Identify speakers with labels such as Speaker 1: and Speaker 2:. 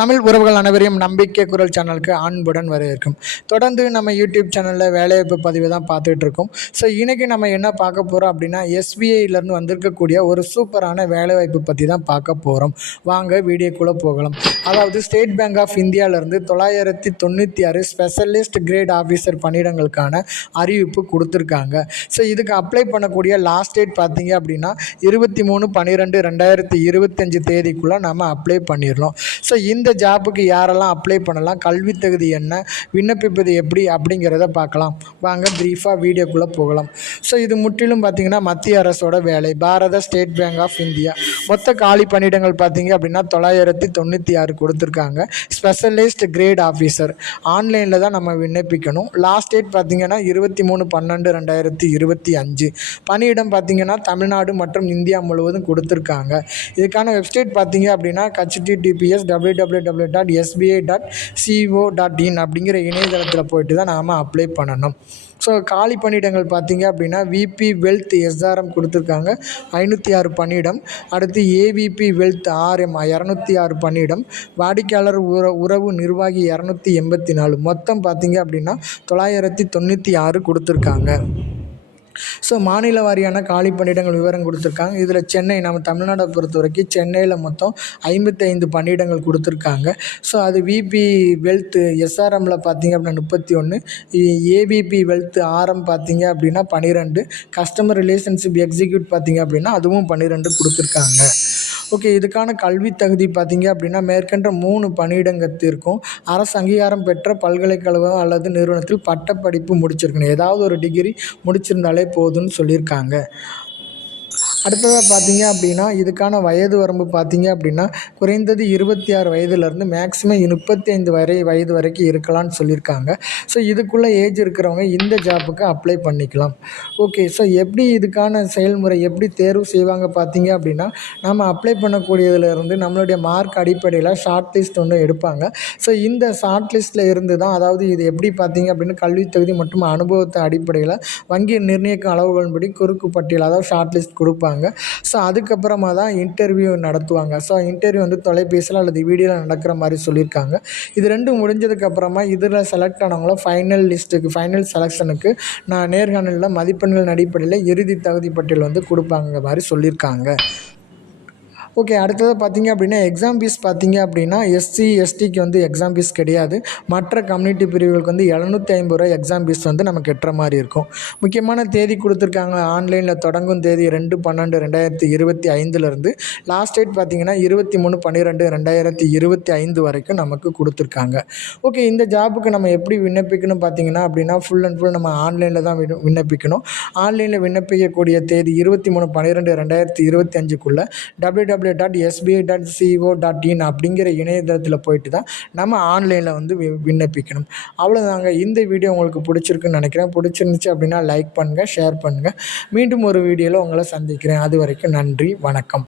Speaker 1: தமிழ் உறவுகள் அனைவரையும் நம்பிக்கை குரல் சேனலுக்கு அன்புடன் வரவேற்கும். தொடர்ந்து நம்ம யூடியூப் சேனலில் வேலைவாய்ப்பு பதிவு தான் பார்த்துட்டு இருக்கோம். ஸோ இன்றைக்கி நம்ம என்ன பார்க்க போகிறோம் அப்படின்னா எஸ்பிஐலேருந்து வந்திருக்கக்கூடிய ஒரு சூப்பரான வேலைவாய்ப்பு பற்றி தான் பார்க்க போகிறோம் வாங்க வீடியோக்குள்ளே போகலாம். அதாவது ஸ்டேட் பேங்க் ஆஃப் இந்தியாவிலேருந்து தொள்ளாயிரத்தி தொண்ணூற்றி ஆறு ஸ்பெஷலிஸ்ட் கிரேட் ஆஃபீஸர் பணியிடங்களுக்கான அறிவிப்பு கொடுத்துருக்காங்க. ஸோ இதுக்கு அப்ளை பண்ணக்கூடிய லாஸ்ட் டேட் பார்த்தீங்க அப்படின்னா இருபத்தி மூணு பன்னிரெண்டு ரெண்டாயிரத்தி இருபத்தஞ்சு தேதிக்குள்ளே நம்ம அப்ளை பண்ணிடலாம். ஸோ இந்த ஜாப்புக்கு யாரெல்லாம் அப்ளை பண்ணலாம் கல்வி தகுதி என்ன விண்ணப்பிப்பது எப்படி அப்படிங்கிறத பார்க்கலாம். வாங்க ப்ரீஃபாக வீடியோக்குள்ளே போகலாம். ஸோ இது முற்றிலும் பார்த்திங்கன்னா மத்திய அரசோட வேலை. Bharat state bank of India. மொத்த காலி பணியிடங்கள் பார்த்தீங்க அப்படின்னா தொள்ளாயிரத்தி தொண்ணூற்றி ஆறு கொடுத்துருக்காங்க. Specialist grade officer. ஆன்லைனில் தான் நம்ம விண்ணப்பிக்கணும். லாஸ்ட் டேட் பார்த்திங்கன்னா இருபத்தி மூணு பன்னெண்டு ரெண்டாயிரத்தி இருபத்தி அஞ்சு. பணியிடம் பார்த்தீங்கன்னா தமிழ்நாடு மற்றும் இந்தியா முழுவதும் கொடுத்துருக்காங்க. இதுக்கான வெப்சைட் பார்த்தீங்க அப்படின்னா HTTPS W W W dot SBI dot CO dot in அப்படிங்கிற இணையதளத்தில் போயிட்டு தான் நாம் அப்ளை பண்ணணும். ஸோ காலி பணியிடங்கள் பார்த்தீங்க அப்படின்னா விபி வெல்த் எஸ்ஆர்எம் கொடுத்துருக்காங்க. ஐநூற்றி ஆறு பணியிடம். அடுத்து ஏவிபி வெல்த் ஆர்எம் இரநூத்தி ஆறு பணியிடம். வாடிக்கையாளர் உற உறவு நிர்வாகி இரநூத்தி எண்பத்தி நாலு. மொத்தம் பார்த்தீங்க அப்படின்னா தொள்ளாயிரத்தி தொண்ணூற்றி ஆறு கொடுத்துருக்காங்க. ஸோ மாநில வாரியான காலி பணியிடங்கள் விவரம் கொடுத்துருக்காங்க. இதில் சென்னை நம்ம தமிழ்நாடை பொறுத்த வரைக்கும் சென்னையில் மொத்தம் ஐம்பத்தைந்து பணியிடங்கள் கொடுத்துருக்காங்க. ஸோ அது விபி வெல்த்து எஸ்ஆர்எம்மில் பார்த்தீங்க அப்படின்னா முப்பத்தி ஒன்று ஏபிபி வெல்த்து ஆர்எம் பார்த்தீங்க அப்படின்னா பன்னிரெண்டு கஸ்டமர் ரிலேஷன்ஷிப் எக்ஸிக்யூட் பார்த்தீங்க அப்படின்னா அதுவும் பன்னிரெண்டு கொடுத்துருக்காங்க. ஓகே இதுக்கான கல்வி தகுதி பார்த்தீங்க அப்படின்னா மேற்கண்ட மூணு பணியிடங்கத்திற்கும் அரசு அங்கீகாரம் பெற்ற பல்கலைக்கழகம் அல்லது நிறுவனத்தில் பட்டப்படிப்பு முடிச்சிருக்கணும். ஏதாவது ஒரு டிகிரி முடிச்சிருந்தாலே போதும்னு சொல்லியிருக்காங்க. அடுத்ததாக பார்த்தீங்க அப்படின்னா இதுக்கான வயது வரம்பு பார்த்தீங்க அப்படின்னா குறைந்தது இருபத்தி ஆறு வயதுலேருந்து மேக்ஸிமம் முப்பத்தி ஐந்து வரை வயது வரைக்கும் இருக்கலாம்னு சொல்லியிருக்காங்க. ஸோ இதுக்குள்ளே ஏஜ் இருக்கிறவங்க இந்த ஜாப்புக்கு அப்ளை பண்ணிக்கலாம். ஓகே ஸோ எப்படி இதுக்கான செயல்முறை எப்படி தேர்வு செய்வாங்க பார்த்தீங்க அப்படின்னா நம்ம அப்ளை பண்ணக்கூடியதுலேருந்து நம்மளுடைய மார்க் அடிப்படையில் ஷார்ட் லிஸ்ட் ஒன்று எடுப்பாங்க. ஸோ இந்த ஷார்ட் லிஸ்ட்டில் இருந்து தான் அதாவது இது எப்படி பார்த்தீங்க அப்படின்னா கல்வி தகுதி மற்றும் அனுபவத்தை அடிப்படையில் வங்கி நிர்ணயிக்கும் அளவுகளின்படி குறுக்கு பட்டியல் அதாவது ஷார்ட் லிஸ்ட் கொடுப்பாங்க. ஸோ அதுக்கப்புறமா தான் இன்டர்வியூ நடத்துவாங்க. ஸோ இன்டர்வியூ வந்து தொலைபேசியில் அல்லது வீடியோவில் நடக்கிற மாதிரி சொல்லியிருக்காங்க. இது ரெண்டும் முடிஞ்சதுக்கப்புறமா இதில் செலக்ட் ஆனவங்கள ஃபைனல் லிஸ்ட்டுக்கு ஃபைனல் செலெக்ஷனுக்கு நான் நேர்காணலில் மதிப்பெண்கள் அடிப்படையில் இறுதி தகுதி பட்டியல் வந்து கொடுப்பாங்க மாதிரி சொல்லியிருக்காங்க. ஓகே அடுத்தது பார்த்தீங்க அப்படின்னா எக்ஸாம் ஃபீஸ் பார்த்தீங்க அப்படின்னா எஸ்சி எஸ்டிக்கு வந்து எக்ஸாம் ஃபீஸ் கிடையாது. மற்ற கம்யூனிட்டி பிரிவுகளுக்கு வந்து எழுநூற்றி ஐம்பது ரூபா எக்ஸாம் ஃபீஸ் வந்து நம்ம கட்டுற மாதிரி இருக்கும். முக்கியமான தேதி கொடுத்துருக்காங்க. ஆன்லைனில் தொடங்கும் தேதி ரெண்டு பன்னெண்டு ரெண்டாயிரத்தி இருபத்தி ஐந்துலேருந்து லாஸ்ட் டேட் பார்த்தீங்கன்னா இருபத்தி மூணு பன்னிரெண்டு ரெண்டாயிரத்தி இருபத்தி ஐந்து வரைக்கும் நமக்கு கொடுத்துருக்காங்க. ஓகே இந்த ஜாபுக்கு நம்ம எப்படி விண்ணப்பிக்கணும் பார்த்தீங்கன்னா அப்படின்னா ஃபுல் அண்ட் ஃபுல் நம்ம ஆன்லைனில் தான் விண்ணப்பிக்கணும். ஆன்லைனில் விண்ணப்பிக்கக்கூடிய தேதி இருபத்தி மூணு பன்னிரெண்டு ரெண்டாயிரத்தி இருபத்தி அஞ்சுக்குள்ளே W W dot SBI dot CO dot in அப்படிங்கிற இணையதளத்தில் போயிட்டு தான் நம்ம ஆன்லைனில் வந்து வி விண்ணப்பிக்கணும். அவ்வளோதாங்க இந்த வீடியோ உங்களுக்கு பிடிச்சிருக்குன்னு நினைக்கிறேன். பிடிச்சிருந்துச்சு அப்படின்னா லைக் பண்ணுங்கள் ஷேர் பண்ணுங்கள் மீண்டும் ஒரு வீடியோவில் உங்களை சந்திக்கிறேன். அது வரைக்கும் நன்றி வணக்கம்.